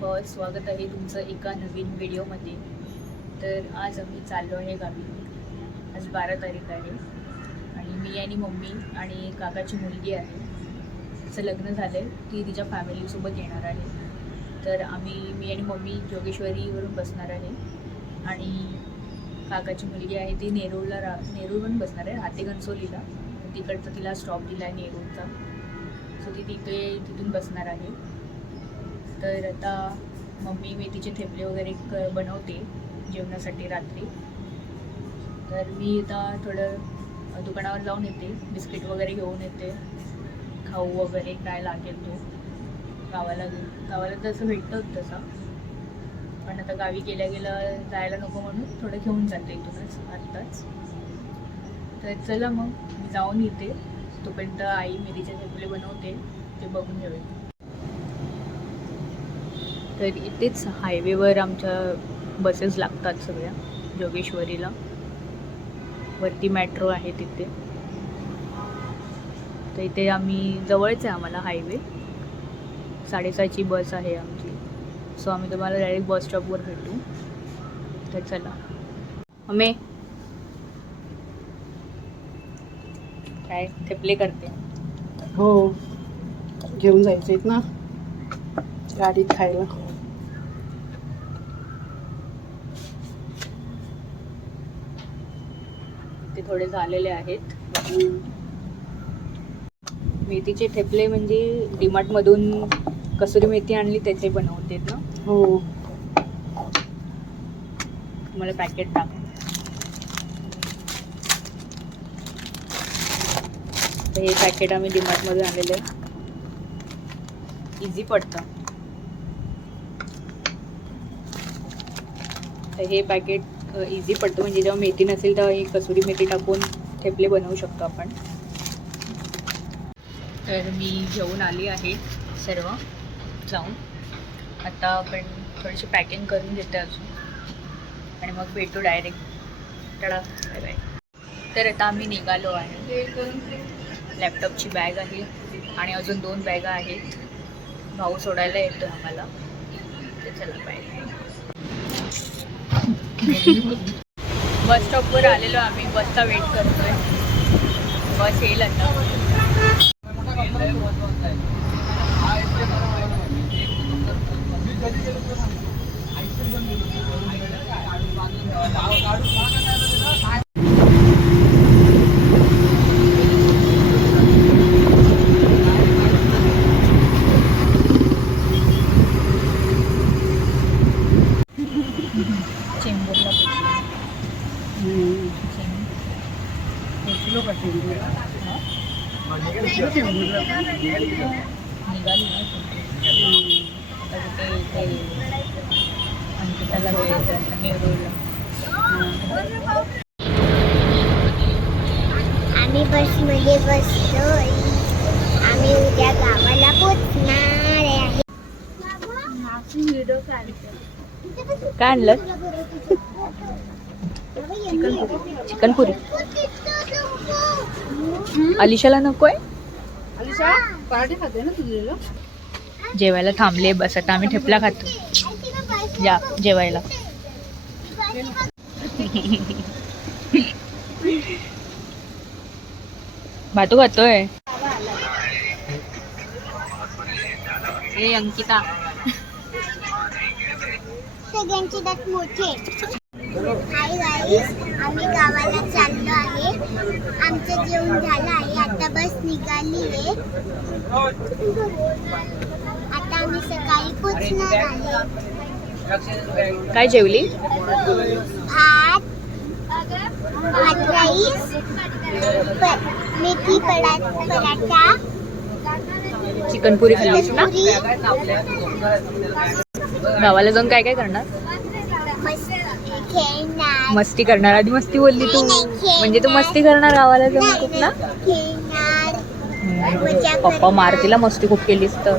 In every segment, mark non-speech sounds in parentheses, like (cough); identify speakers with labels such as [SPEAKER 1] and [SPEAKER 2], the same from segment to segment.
[SPEAKER 1] भावा स्वागत आहे तुमचं एका नवीन व्हिडिओमध्ये. तर आज आम्ही चाललो आहे गावी. आज बारा तारीख आहे. आणि मी आणि मम्मी आणि काकाची मुलगी आहे. तिचं लग्न झालं आहे ती तिच्या फॅमिलीसोबत येणार आहे. तर आम्ही मी आणि मम्मी जोगेश्वरीवरून बसणार आहे. आणि काकाची मुलगी आहे ती नेरूळला रा नेरूळवरून बसणार आहे हाती घनसोलीला तिकडचा तिला स्टॉप दिला आहे नेरूळचा. सो ती तिथे तिथून बसणार आहे. तर आता मम्मी मेथीचे थेपले वगैरे क बनवते जेवणासाठी रात्री. तर मी आता थोडं दुकानावर जाऊन येते बिस्किट वगैरे घेऊन येते. खाऊ वगैरे काय लागेल तो. गावाला गावाला तसं भेटतं तसं. पण आता गावी गेल्या गेलं जायला नको म्हणून थोडं घेऊन जाते इथूनच आत्ताच. तर चला मग मी जाऊन येते. तोपर्यंत आई मेथीचे थेपले बनवते ते बघून घेऊया. तर इथेच हायवेवर आमच्या बसेस लागतात सगळ्या जोगेश्वरीला. वरती मेट्रो आहे तिथे. तर इथे आम्ही जवळच आहे आम्हाला हायवे साडेसहाची बस आहे आमची. सो आम्ही तुम्हाला डायरेक्ट बस स्टॉपवर भेटू. तर चला. अमे. काय? थेपले करते.
[SPEAKER 2] हो. घेऊन जायचे आहेत ना. गाडीत खायला.
[SPEAKER 1] थोडे झालेले आहेत. मेथीचे ठेपले म्हणजे डीमार्टमधून कसुरी मेथी आणली त्याचे बनवतेत ना?
[SPEAKER 2] हो.
[SPEAKER 1] मला पॅकेट टाक. तर हे पॅकेट आम्ही डीमार्टमधून आणलेलं आहे इझी पडतं. तर हे पॅकेट इझी पडतो. म्हणजे जेव्हा मेथी नसेल तेव्हा ही कसुरी मेथी टाकून ठेपले बनवू शकतो आपण. तर मी घेऊन आली आहे सर्व जाऊन. आता आपण थोडीशी पॅकिंग करून घेते अजून. आणि मग भेटू डायरेक्ट तडा बाय बाय तर आता आम्ही निघालो आहे. लॅपटॉपची बॅग आहे आणि अजून दोन बॅगा आहेत. भाऊ सोडायला येतो आम्हाला. तर चला बाय बस स्टॉपवर आलेलो आम्ही बसचा वेट करतोय बस येईल आता पोहोचलो. चेंबूर. निघाली ना आता तिथे इथे अंकिताला भेटायचं आता नेरूळला
[SPEAKER 3] आम्ही बसमध्ये बसलोय आम्ही उद्या गावाला पोचणार आहे
[SPEAKER 1] काय आणलं? चिकनपुरी अलिशाला नकोय?
[SPEAKER 2] अलिशा पराठे खाते ना तुझे?
[SPEAKER 1] जेवायला थांबले बस आता आम्ही ठेपला खातो. या जेवायला. भातू खातोय? ए अंकिता.
[SPEAKER 3] सगळ्यांचे दात मोठे. हाय गाईस आम्ही गावाला चाललो आहे. आमचं जेवण झालं आहे. आता बस निघाली आहे. आता आम्ही सकाळी पोचणार आहे.
[SPEAKER 1] काय जेवली?
[SPEAKER 3] भात भात राईस मेथी पडा पराठा.
[SPEAKER 1] चिकनपुरी खाल्लीस ना?
[SPEAKER 3] पुरी.
[SPEAKER 1] गावाला जाऊन काय काय करणार
[SPEAKER 3] मस्ती
[SPEAKER 1] करणार आधी मस्ती बोलली तू म्हणजे तू मस्ती करणार गावाला जाऊन खूप ना पप्पा मारतीला मस्ती खूप केलीस तर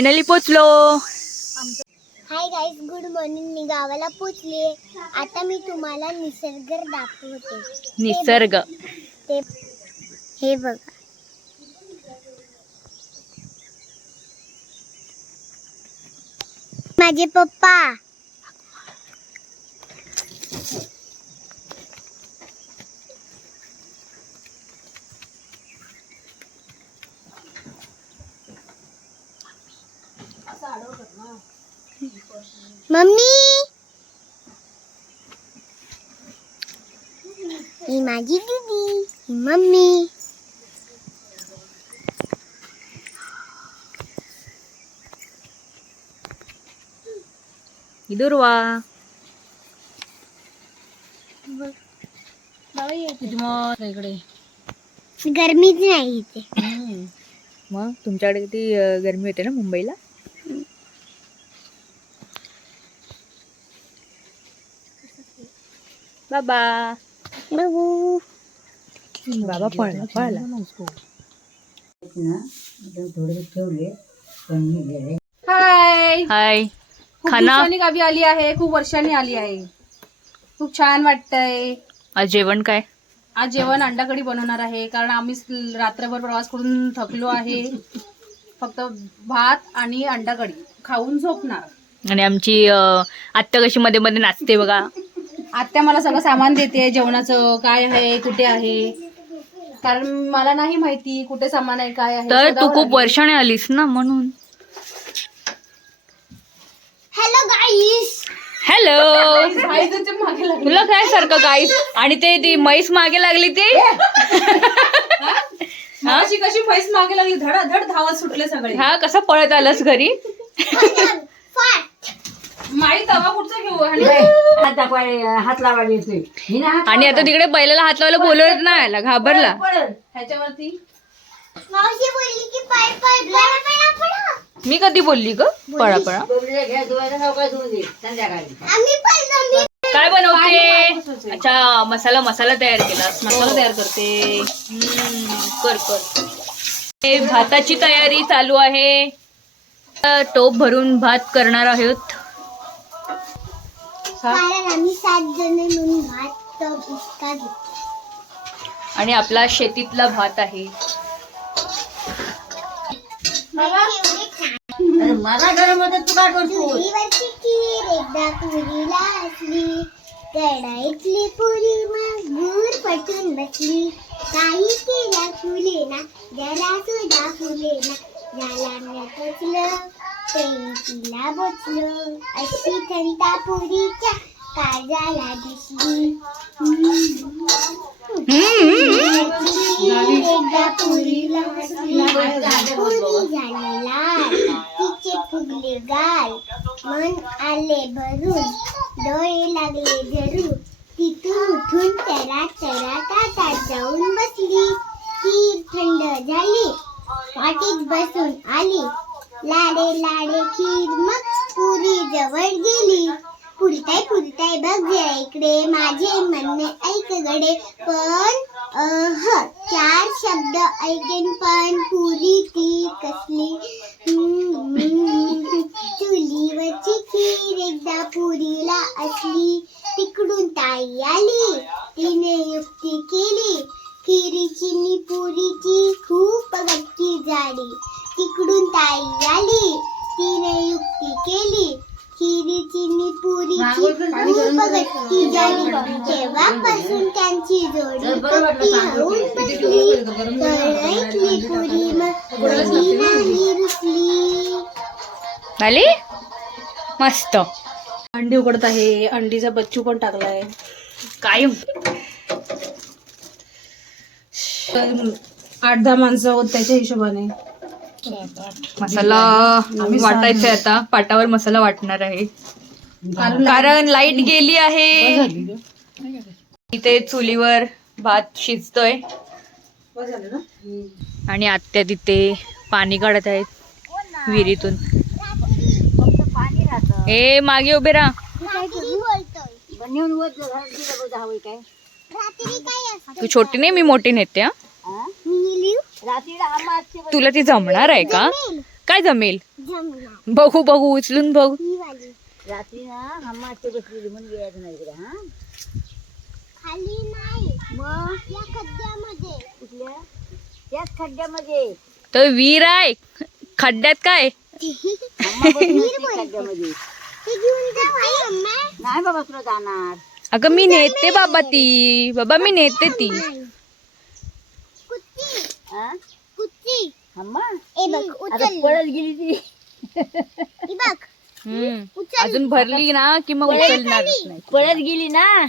[SPEAKER 1] फायनली पोचलो.
[SPEAKER 3] हाय गाईज गुड मॉर्निंग मी गावाला पोचले आता मी तुम्हाला निसर्ग दाखवते.
[SPEAKER 1] निसर्ग.
[SPEAKER 3] ते हे बघा. माझे पप्पा मम्मी ही माझी दीदी ही मम्मी
[SPEAKER 1] दुर्वा
[SPEAKER 2] इकडे.
[SPEAKER 3] गरमीच नाही इथे.
[SPEAKER 1] मग तुमच्याकडे किती अं, गरमी होते ना मुंबईला? बाबा.
[SPEAKER 3] बघू.
[SPEAKER 1] बाबा पळला पळला.
[SPEAKER 2] हाय.
[SPEAKER 1] हाय.
[SPEAKER 2] खूप
[SPEAKER 1] खाना?
[SPEAKER 2] दिवसांनी गावी आली आहे खूप वर्षांनी आली आहे. खूप छान वाटतंय.
[SPEAKER 1] आज जेवण काय?
[SPEAKER 2] आज जेवण अंडाकडी बनवणार आहे कारण आम्ही स- रात्रभर प्रवास करून थकलो आहे. फक्त भात आणि अंडाकडी. खाऊन झोपणार.
[SPEAKER 1] आणि आमची अं, आत्या कशी मध्ये मध्ये नाचते बघा.
[SPEAKER 2] आत्या मला सगळं सामान देते जेवणाचं काय आहे कुठे आहे? कारण मला नाही माहिती कुठे सामान आहे काय आहे
[SPEAKER 1] तर तू
[SPEAKER 2] शोधावं
[SPEAKER 1] खूप
[SPEAKER 2] लागेल.
[SPEAKER 1] वर्षाने आलीस ना म्हणून.
[SPEAKER 3] हॅलो गाईस
[SPEAKER 1] हॅलो
[SPEAKER 2] आई तुझ्या मागे लागली.
[SPEAKER 1] तुला काय सारखं गाईस आणि ते ती म्हैस मागे लागली ती?
[SPEAKER 2] मागाशी कशी पैस मागे लागली? धडा धड धावत सुटले सगळे.
[SPEAKER 1] हा कसा पळत आलास घरी?
[SPEAKER 2] माई तवा कुठचा घेऊ? आणि
[SPEAKER 4] हात दाखवाय हात लावायला येतोय मी ना हात
[SPEAKER 1] आणि आता तिकडे बैलाला हात लावायला बोलवत नाही आला घाबरला.
[SPEAKER 2] ह्याच्यावरती?
[SPEAKER 3] मावशी बोलली की पाय पाय पळा पळा पळा.
[SPEAKER 1] मी कधी बोलली ग? पळा पळा.
[SPEAKER 4] बोबडे घ्या धुवायला नका धुवून दे संध्याकाळी.
[SPEAKER 3] आम्ही पण मी
[SPEAKER 1] काय बनवते? अच्छा मसाला मसाला तयार केला.
[SPEAKER 2] मसाला तयार करते.
[SPEAKER 1] कर कर. हे भाताची तयारी चालू आहे. आता टोप भरून भात करणार आहोत.
[SPEAKER 3] कारण आम्ही सात जण भात इतका
[SPEAKER 1] आणि आपला शेतीतला भात आहे.
[SPEAKER 4] मला घरामध्ये तू काय करतो
[SPEAKER 3] चुलीवरची खीर एकदा पुरीला असली कढाईतली पुरी मग पटून बसली. काही केल्या फुलेना जरा सुद्धा झाला न टचलं पेंटीला बोचलं. अशी थंडा पुरीच्या काळजाला दिसली एकदा पुरीला हसली. पुरी झाली लाल तिचे फुगले गाल. मन आले भरून. डोळे लागले धरून. तिथून उठून जाऊन बसली. थंड झाली. वाटीत बसून आली. लाडे लाडे खीर मग पुरी जवळ गेली. पुरताय पुरताय बघ जरा इकडे. माझे म्हणणे ऐक गडे पण अह चार शब्द ऐकेन पण. पुरी
[SPEAKER 1] मस्त.
[SPEAKER 2] अंडी उकडत आहे. अंडीचा बच्चू पण टाकलाय.
[SPEAKER 1] काय
[SPEAKER 2] आठ दहा माणसं आहोत त्याच्या हिशोबाने.
[SPEAKER 1] मसाला वाटायचा आहे आता. पाटावर मसाला वाटणार आहे. कारण लाइट गेली आहे. इथे चुलीवर भात शिजतोय. आणि आत्या तिथे पाणी काढत आहेत विहिरीतून. ए मागे उभे राहा. तू छोटी नाही मी मोठी नेते हा? तुला ती जमणार आहे का? काय जमेल? बघू बघू उचलून बघू.
[SPEAKER 3] ही वाली
[SPEAKER 4] रात्री ना हम्माचे बसलेली म्हणून गेल्याचं नाही इकडे हा
[SPEAKER 3] खाली नाही
[SPEAKER 4] मग
[SPEAKER 3] या खड्ड्यामध्ये
[SPEAKER 4] कुठल्या त्याच खड्ड्यामध्ये
[SPEAKER 1] तर वीर आहे. खड्ड्यात काय? (laughs)
[SPEAKER 4] खड्ड्यामध्ये नाही बाबा तुला जाणार
[SPEAKER 1] अगं मी नेते बाबा ती बाबा मी नेते ती।
[SPEAKER 4] हा? हम्मा? पळत गेली ती।
[SPEAKER 1] हम्म. अजून भरली ना की मग उचलणार नाही.
[SPEAKER 4] पळत गेली ना?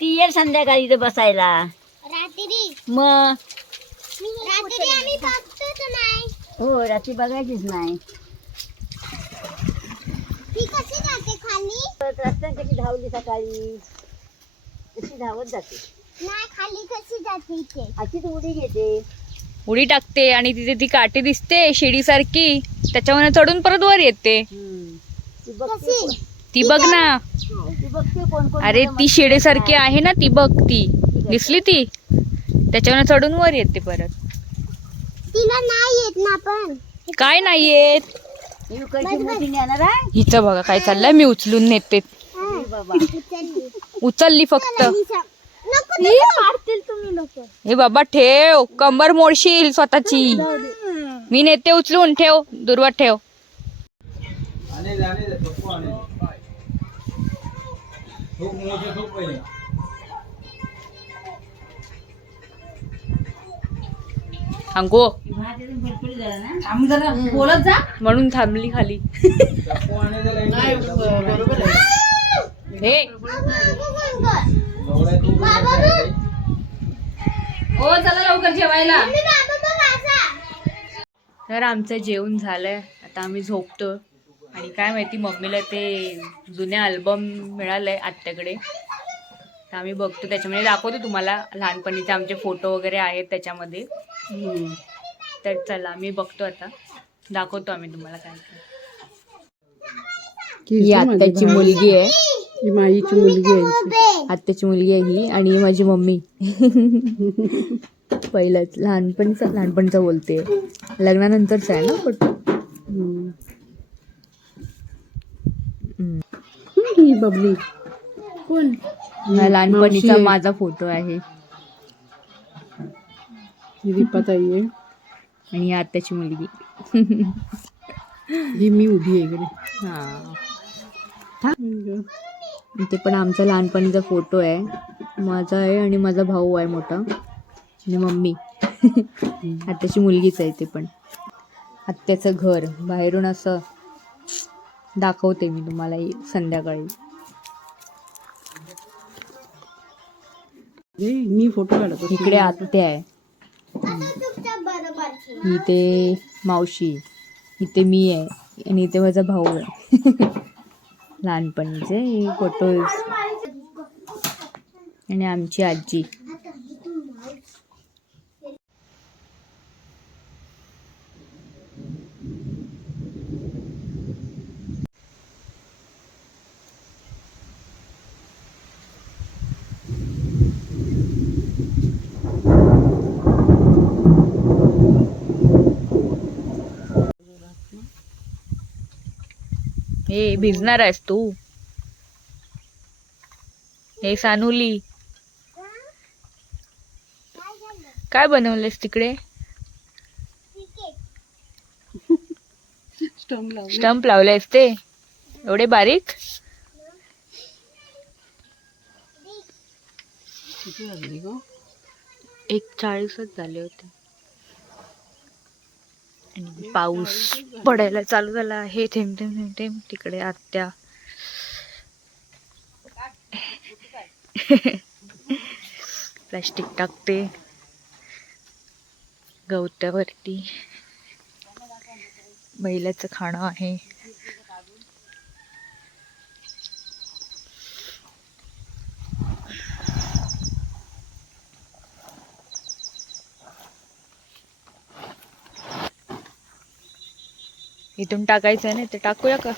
[SPEAKER 4] ती येईल संध्याकाळी इथं बसायला.
[SPEAKER 3] रात्री?
[SPEAKER 4] मग
[SPEAKER 3] रात्री आम्ही बघतोच नाही.
[SPEAKER 4] हो रात्री बघायचीच नाही.
[SPEAKER 3] ती कशी जाते खाली?
[SPEAKER 4] परत रस्त्याने कशी धावली सकाळी? तशी धावत जाते?
[SPEAKER 3] नाही खाली कशी जाते इथे?
[SPEAKER 4] अशीच उडी घेते.
[SPEAKER 1] उडी टाकते आणि तिथे ती काठी दिसते शिडी सारखी त्याच्यावर चढून परत वर येते.
[SPEAKER 4] हम्म. ती बघते
[SPEAKER 3] कशी?
[SPEAKER 1] ती बघ ना.
[SPEAKER 4] ती बघते कोण कोण
[SPEAKER 1] अरे ती शिडेसारखी आहे ना ती बघ ती. दिसली ती? त्याच्यावर चढून वर येते परत.
[SPEAKER 3] तिला नाही येत ना पण.
[SPEAKER 1] काय नाही येत? हिचं बघा काय चाललंय मी उचलून नेते.
[SPEAKER 3] उचलली
[SPEAKER 1] फक्त.
[SPEAKER 3] नको मारतील तुम्ही नको
[SPEAKER 1] हे बाबा ठेव. कंबर मोडशील स्वतःची. मी नेते उचलून ठेव दुर्वात ठेव. अंगो
[SPEAKER 2] जरा बोलत जा.
[SPEAKER 1] म्हणून थांबली खाली. हे.
[SPEAKER 2] हो चला लवकर जेवायला.
[SPEAKER 1] तर आमचं जेवण झालंय. आता आम्ही झोपतो आणि काय माहिती मम्मीला ते जुने अल्बम मिळालंय आत्याकडे. तर आम्ही बघतो. त्याच्यामध्ये दाखवतो तुम्हाला. लहानपणीचे आमचे फोटो वगैरे आहेत त्याच्यामध्ये. तर चला आम्ही बघतो आता. दाखवतो आम्ही तुम्हाला काय ही आत्याची मुलगी आहे.
[SPEAKER 2] माईची मुलगी आहे
[SPEAKER 1] आत्याची मुलगी आहे ही आणि ही माझी मम्मी. (laughs) पहिलंच लहानपणीचा लहानपणीचा बोलते. लग्नानंतरचा आहे ना फोटो?
[SPEAKER 2] ही बबली. कोण?
[SPEAKER 1] हा लहानपणीचा. माझा फोटो आहे.
[SPEAKER 2] ही दीपाताई आहे.
[SPEAKER 1] आणि आत्याची मुलगी.
[SPEAKER 2] ही मी उभी आहे इकडे.
[SPEAKER 1] हा. ते पण आमचा लहानपणीचा फोटो आहे. माझा आहे आणि माझा भाऊ आहे मोठा. आणि मम्मी. आत्याची मुलगीच आहे ते पण. आत्याचं घर. बाहेरून असं दाखवते मी तुम्हाला संध्याकाळी.
[SPEAKER 2] मी फोटो काढत.
[SPEAKER 1] इकडे आत्या आहे. इथे मावशी इथे मी आहे आणि इथे माझा भाऊ आहे. (laughs) लहानपणीचे फोटोज आणि आमची आजी. हे भिजणार आहेस तू? हे सानुली. काय बनवलेस तिकडे?
[SPEAKER 2] स्टंप लावला.
[SPEAKER 1] स्टंप लावलेस ते? एवढे बारीक? एक चाळीसच झाले होते. आणि पाऊस पडायला चालू झाला. आहे थेंब थेंब थेंब थेंब तिकडे आत्या. प्लास्टिक टाकते. गवत्यावरती बैलाचं खाणं आहे. इथून टाकायचं आहे ना ते टाकूया का?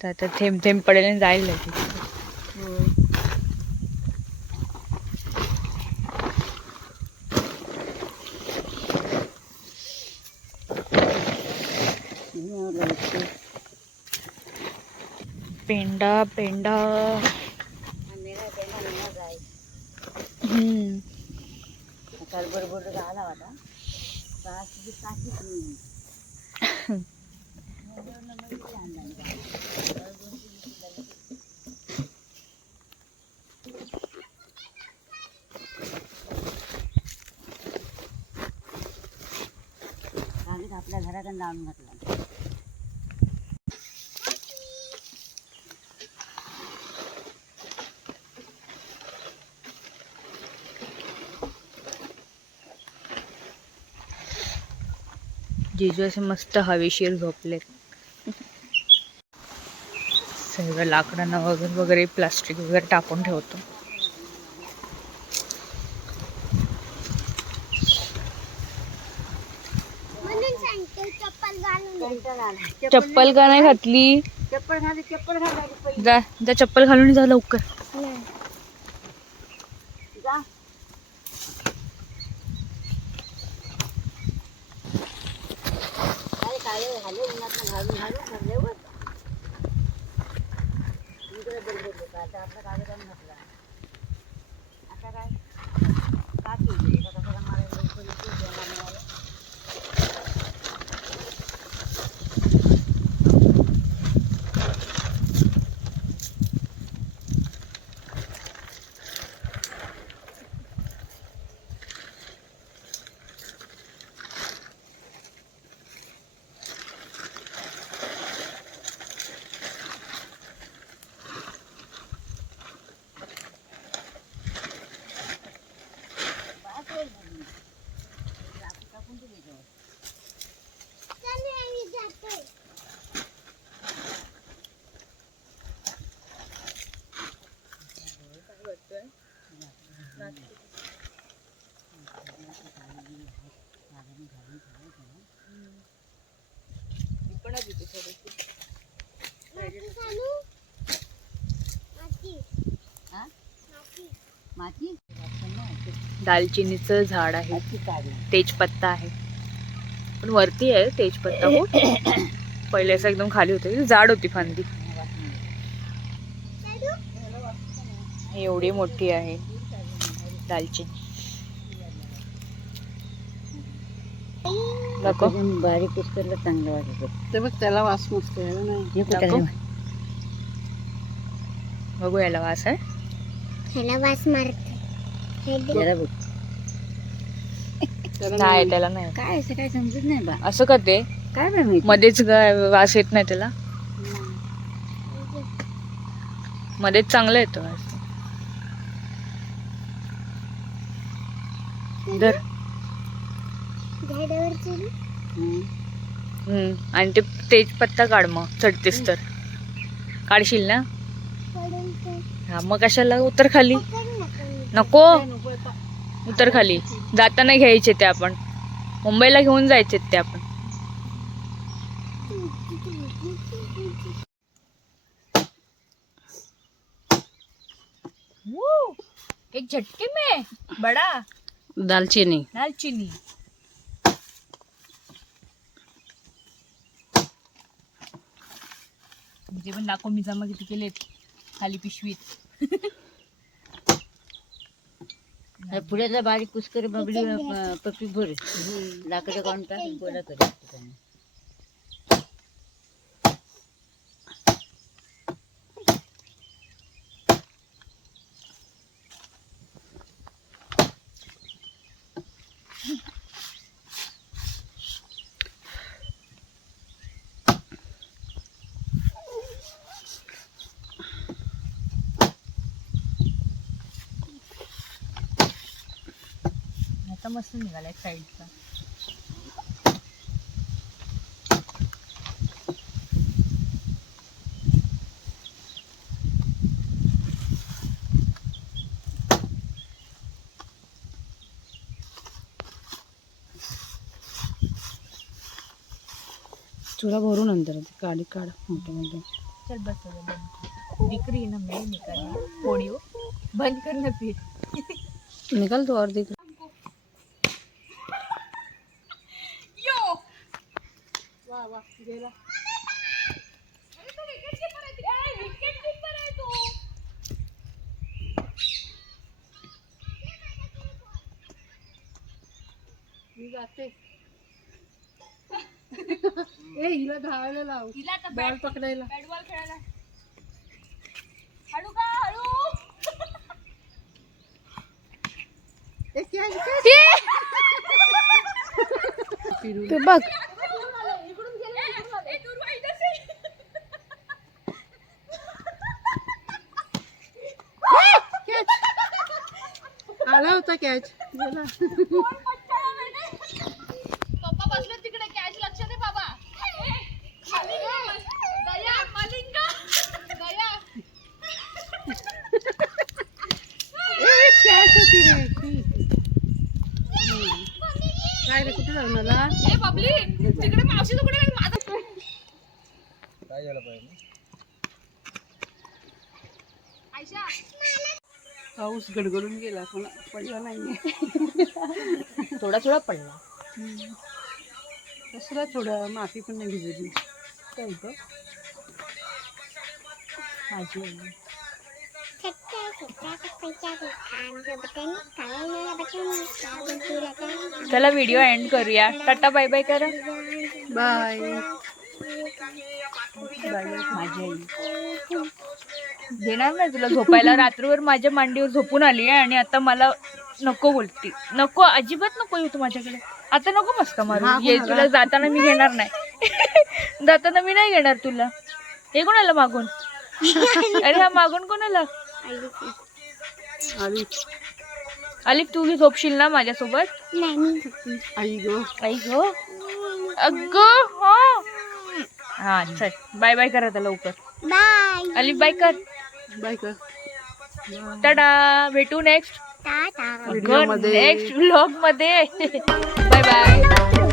[SPEAKER 1] तर आता थेंब थेंब पडेल जाईल लगेच. पेंडा पेंडा हम्म.
[SPEAKER 4] काल बरोबर आला होता. तास ताकीच नाही आपल्या घरात लावून घातला.
[SPEAKER 1] जिजू असे मस्त हवेशीर झोपले सगळं लाकडांना वगैरे वगैरे प्लास्टिक वगैरे टाकून ठेवतो.
[SPEAKER 3] चप्पल
[SPEAKER 1] का नाही घातली?
[SPEAKER 4] चप्पल घाली चप्पल घालायची पहिली
[SPEAKER 1] जा जा चप्पल घालून जा लवकर
[SPEAKER 3] नाही.
[SPEAKER 4] जा काय काय झाले उन्हात घालून घालून ठरल्यावर इकडे बरोबर होता आता आपला कागद आणून घातला आता काय का केली आता कशाला मारायला लवकर येते, जेवण मिळालं.
[SPEAKER 3] चल रे, मी जातोय. माती घालू? माती.
[SPEAKER 4] हा?
[SPEAKER 3] माती.
[SPEAKER 4] माती
[SPEAKER 1] दालचिनीचं झाड आहे. तेजपत्ता आहे. पण वरती आहे तेजपत्ता हो. पहिले असं एकदम खाली होते. जाड होती फांदी. एवढी मोठी आहे दालचिनी.
[SPEAKER 4] बारीक कुस्करला चांगलं वाटत.
[SPEAKER 2] ते बघ त्याला वास मस्त
[SPEAKER 1] बघू याला वास आहे.
[SPEAKER 3] ह्याला वास मारत. हे दे.
[SPEAKER 4] जरा बघ.
[SPEAKER 1] नाही त्याला नाही.
[SPEAKER 4] काय असं काय समजत नाही बा.
[SPEAKER 1] असं का ते?
[SPEAKER 4] काय माहिती?
[SPEAKER 1] मध्येच ग- वास येत नाही त्याला? मध्येच चांगलं येतं वास. धर.
[SPEAKER 3] झाडावर चढू?
[SPEAKER 4] हं.
[SPEAKER 1] हम्म. आणि ते तेजपत्ता काढ मग चढतेस तर. काढशील ना?
[SPEAKER 3] पडून तर.
[SPEAKER 1] हा मग कशाला? उतर खाली.
[SPEAKER 3] पकडू नका मी.
[SPEAKER 1] नको. उतर खाली. जाताना घ्यायचे ते आपण. मुंबईला घेऊन जायचे ते आपण. एक झटके में. बड़ा.
[SPEAKER 2] दालचिनी.
[SPEAKER 1] दालचिनी. म्हणजे पण दाखव मी जमा किती केलेत? खाली पिशवीत. (laughs)
[SPEAKER 4] पुढे बारीक कुस्कर बबडी पप्पी भर. लाकडं काढून टाक गोळा (laughs) कर
[SPEAKER 1] मस्त निघाला एक साईडचा
[SPEAKER 2] तुला भरू नंतर काढी काढ मोठे मोठे
[SPEAKER 1] चल बस है ना मैं निकाली पोड़ियो बंद करना फिर
[SPEAKER 2] निकाल तू और देख
[SPEAKER 5] हिला धावायला लाव.
[SPEAKER 1] तिला
[SPEAKER 5] बॉल पकडायला
[SPEAKER 1] बॅट बॉल खेळायला. हळू का हळू
[SPEAKER 5] ए, catch, catch. फिरून.
[SPEAKER 1] बघ.
[SPEAKER 5] आला होता कॅच गेला
[SPEAKER 1] पप्पा बसले तिकडे कॅच लक्ष दे बाबा खाली दया मलिंगा दया
[SPEAKER 5] कॅच होती रे ती. हम्म. काय रे कुठे जाऊन आला
[SPEAKER 1] ए बबली तिकडे मावशी तिकडे माझा
[SPEAKER 6] काय झालं पाहिजे
[SPEAKER 1] आयशा.
[SPEAKER 5] पाऊस गडगडून गेला पण पडला नाही
[SPEAKER 1] थोडा थोडा पडला.
[SPEAKER 5] कसला थोडं माती पण नाही भिजली. काय गं?
[SPEAKER 1] माझी चला व्हिडिओ एंड करूया. टाटा बाय बाय करा.
[SPEAKER 5] बाय
[SPEAKER 1] माझी आई देणार नाही तुला झोपायला. रात्रभर माझ्या मांडीवर झोपून आली आहे आणि आता मला नको बोलती. नको अजिबात नको येऊ तू माझ्याकडे. आता नको मस्त मारू. ये? तुला जाताना मी घेणार नाही. (laughs) जाताना मी नाही घेणार तुला. हे कोणाला मागून? (laughs) अरे हा मागून कोणाला? आलिफ तू झोपशील ना माझ्यासोबत?
[SPEAKER 3] नाही
[SPEAKER 5] आई गो.
[SPEAKER 1] आई गो? अग हा. चल. बाय बाय कर आता लवकर.
[SPEAKER 3] बाय
[SPEAKER 1] अलिफ बाय कर.
[SPEAKER 5] बाय कर.
[SPEAKER 1] टाटा भेटू नेक्स्ट. नेक्स्ट व्लॉगमध्ये. (laughs)